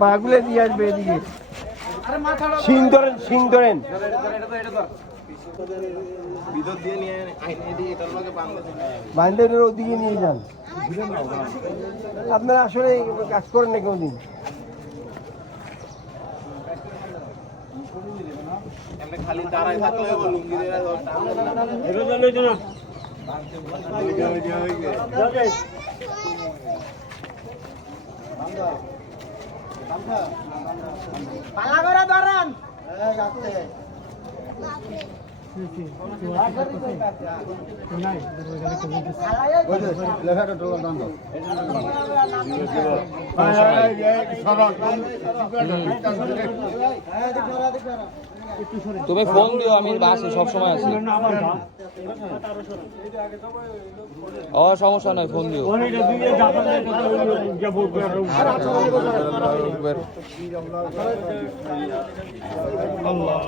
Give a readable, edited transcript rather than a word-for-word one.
পাগুলে দিয়ে আসবে এদিকে। শিং ধরেন, শিং ধরেন। বান্ধে ওদিকে নিয়ে যান। আপনারা আসলে কাজ করেন না কোনদিন? খালি দাঁড়ায় থাকলে তুমি ফোন দিও, আমি বাসে সবসময় আছি। ও সমস্যা নয়, ফোন দিও। আল্লাহ